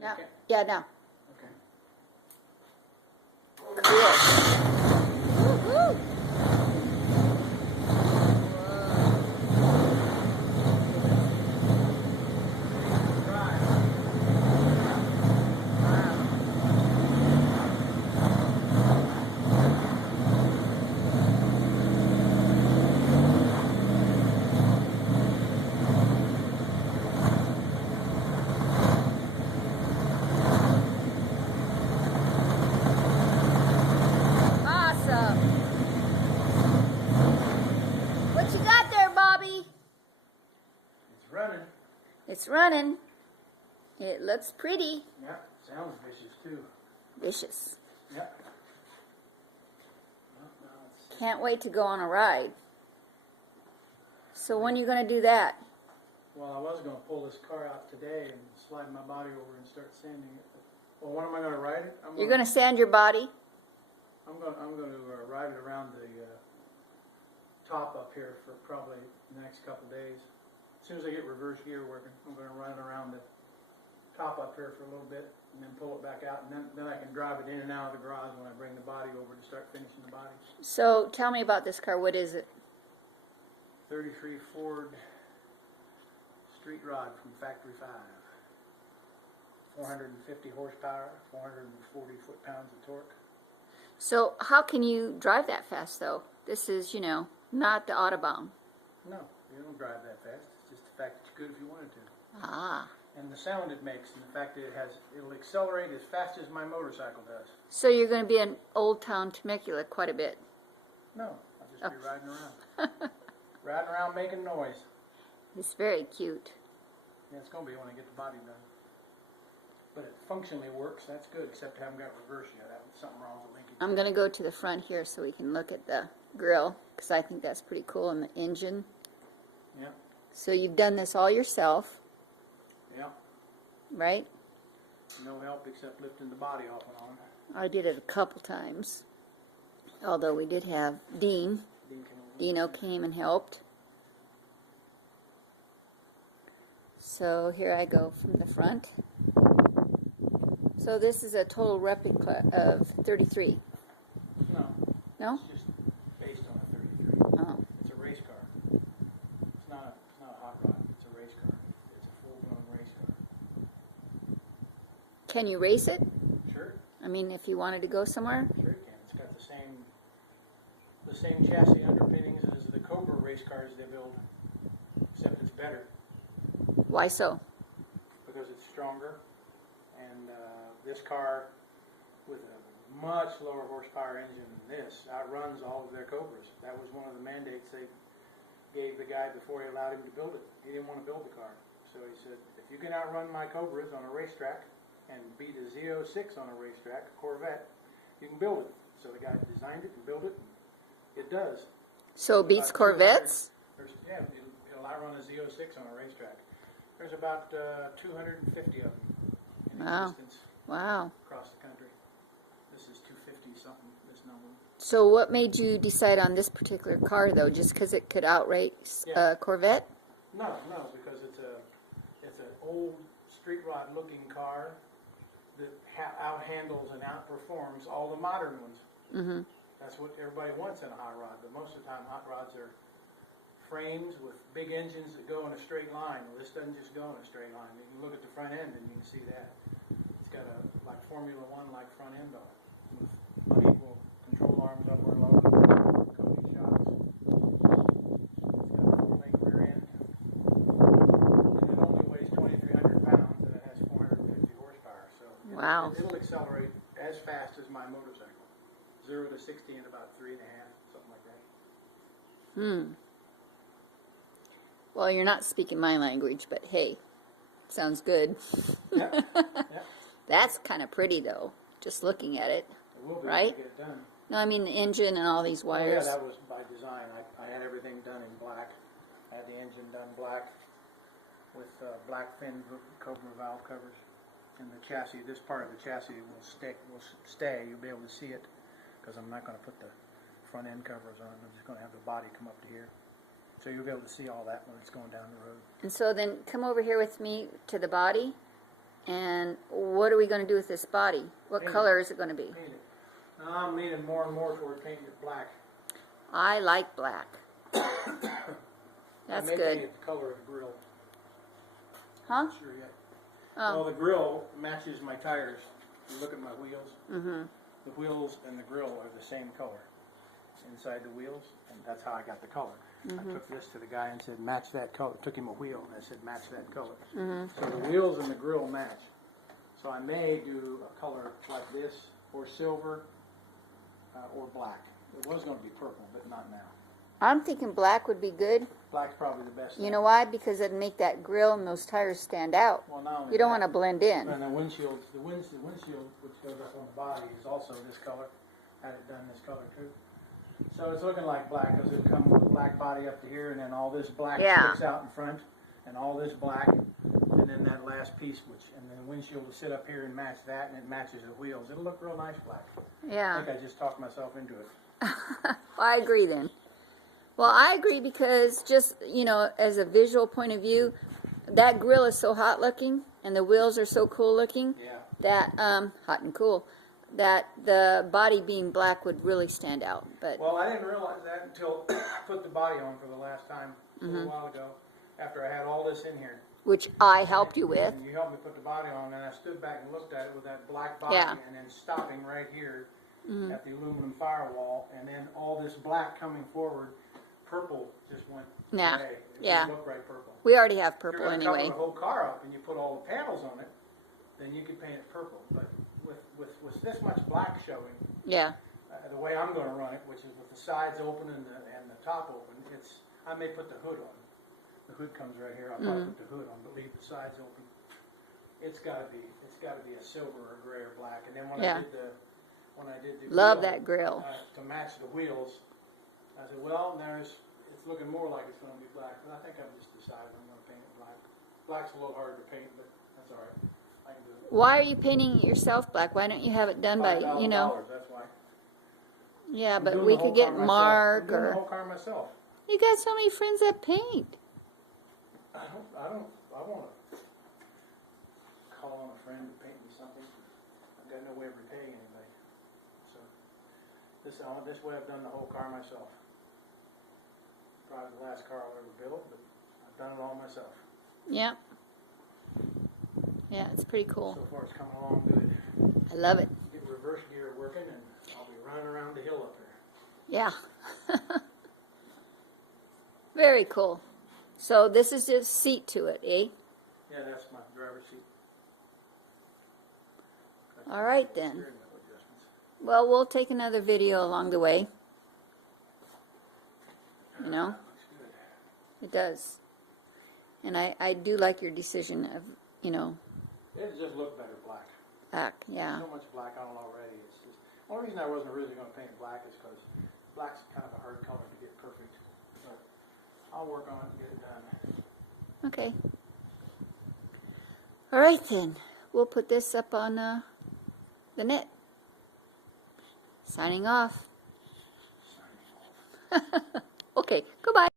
Now, Okay. yeah, now. Okay. Cool. Woo-hoo. Awesome. What you got there, Bobby? It's running. It's running. It looks pretty. Yeah. Sounds vicious too. Vicious. Yeah. Well, now it's- Can't wait to go on a ride. So when are you going to do that? Well, I was going to pull this car out today and slide my body over and start sanding it. Well, when am I going to ride it? You're going to sand your body? I'm going to ride it around the top up here for probably the next couple days. As soon as I get reverse gear working, I'm going to run it around the top up here for a little bit and then pull it back out, and then I can drive it in and out of the garage when I bring the body over to start finishing the body. So tell me about this car. What is it? 33 Ford Street Rod from Factory 5. 450 horsepower, 440 foot-pounds of torque. So how can you drive that fast, though? This is, you know, not the Autobahn. No, you don't drive that fast. It's just the fact that you could if you wanted to. Ah. And the sound it makes, and the fact that it'll accelerate as fast as my motorcycle does. So you're going to be in Old Town Temecula quite a bit. No, I'll just be riding around. Riding around making noise. It's very cute. Yeah, it's going to be when I get the body done. But it functionally works. That's good, except I haven't got reverse yet. Something wrong with the linkage. I'm going to go to the front here so we can look at the grill, because I think that's pretty cool, and the engine. Yeah. So you've done this all yourself, Yeah. right? No help except lifting the body off and on. I did it a couple times, although we did have Dean. Dino came and helped. So here I go from the front. So this is a total replica of 33. No. No? It's just based on a 33. Oh. It's a race car. It's not a hot rod. It's a race car. It's a full-blown race car. Can you race it? Sure. I mean, if you wanted to go somewhere? Sure it can. It's got the same chassis underpinnings as the Cobra race cars they build, except it's better Why so? because it's stronger. And this car, with a much lower horsepower engine than this, outruns all of their Cobras. That was one of the mandates they gave the guy before he allowed him to build it. He didn't want to build the car. So he said, if you can outrun my Cobras on a racetrack and beat a Z06 on a racetrack, a Corvette, you can build it. So the guy designed it and built it. It does. So it beats Corvettes? Yeah, it'll outrun a Z06 on a racetrack. There's about 250 of them in existence Wow. across the country. This is 250 something, this number. So what made you decide on this particular car, though? Just because it could outrace a Corvette? No, because it's an old street rod looking car that outhandles and outperforms all the modern ones. Mm-hmm. That's what everybody wants in a hot rod, but most of the time hot rods are frames with big engines that go in a straight line. Well, this doesn't just go in a straight line. You can look at the front end and you can see that. It's got a like Formula One like front end on it, with unequal control arms up or lower, Cody shocks. It's got a full-length rear end, and it only weighs 2,300 pounds, and it has 450 horsepower. So Wow. it'll accelerate as fast as my motorcycle. 0 to 60 in about 3.5, something like that. Well, you're not speaking my language, but hey, sounds good. Yeah. That's kind of pretty, though, just looking at it. It will be Right? when I get it done. No, I mean the engine and all these Oh, yeah, wires. that was by design. I had everything done in black. I had the engine done black with black thin Cobra valve covers. And the chassis, this part of the chassis will stay. You'll be able to see it because I'm not going to put the front end covers on. I'm just going to have the body come up to here. So you'll be able to see all that when it's going down the road. And so then come over here with me to the body. And what are we going to do with this body? What Paint it. color is it going to be? Paint it. Now I'm leaning more and more toward painting it black. I like black. That's I may good. paint it the color of the grill. Huh? Not sure yet. Well, Oh. the grill matches my tires. You look at my wheels. Mm-hmm. The wheels and the grill are the same color inside the wheels, and that's how I got the color. Mm-hmm. I took this to the guy and said, match that color. Took him a wheel, and I said, match that color. Mm-hmm. So the wheels and the grill match. So I may do a color like this, or silver, or black. It was going to be purple, but not now. I'm thinking black would be good. Black's probably the best. You know why? Because it'd make that grill and those tires stand out. Well, not only You don't that, want to blend in. And the windshield, the windshield which goes up on the body is also this color. Had it done this color too. So it's looking like black because it comes with a black body up to here, and then all this black Yeah. sticks out in front, and all this black, and then that last piece, and then the windshield will sit up here and match that, and it matches the wheels. It'll look real nice black. I Yeah. think I just talked myself into it. Well, I agree then. Well, I agree because just, you know, as a visual point of view, that grill is so hot looking and the wheels are so cool looking Yeah. that, hot and cool, that the body being black would really stand out. But Well, I didn't realize that until I put the body on for the last time a little while ago, after I had all this in here. which I helped you with. And you helped me put the body on, and I stood back and looked at it with that black body, Yeah. and then stopping right here at the aluminum firewall, and then all this black coming forward, purple just went Yeah. away. It Yeah. didn't look right purple. We already have If you're purple going to cover anyway. the whole car up and you put all the panels on it, then you could paint it purple. But with this much black showing, Yeah. the way I'm going to run it, which is with the sides open and the top open, I may put the hood on. The hood comes right here. I'll probably put the hood on, but leave the sides open. It's got to be a silver or gray or black. And then when Yeah. I did the Love grill, that grill. to match the wheels, I said, well, it's looking more like it's going to be black. And I think I've just decided I'm going to paint it black. Black's a little harder to paint, but that's all right. I can do it. Why are you painting it yourself black? Why don't you have it done by, you know? $5,000, that's why. Yeah, I'm but doing we the whole could get car myself. Mark I'm doing the or... whole car myself. You got so many friends that paint. I want to call on a friend to paint me something. I've got no way of repaying anybody. So this way I've done the whole car myself. Probably the last car I'll ever build, but I've done it all myself. Yeah. Yeah, it's pretty cool. So far it's coming along good. I love it. Get reverse gear working and I'll be running around the hill up there. Yeah. Very cool. So this is just seat to it, eh? Yeah, that's my driver's seat. All right then. Steering wheel adjustments. Well, we'll take another video along the way. You know, Looks good. it does. And I do like your decision of, you know, It just looked better black. black. Yeah. So much black on it already. It's just, the only reason I wasn't originally going to paint it black is because black's kind of a hard color to get perfect. But I'll work on it and get it done. Okay. All right then. We'll put this up on the net. Signing off. Signing off. Okay. Goodbye.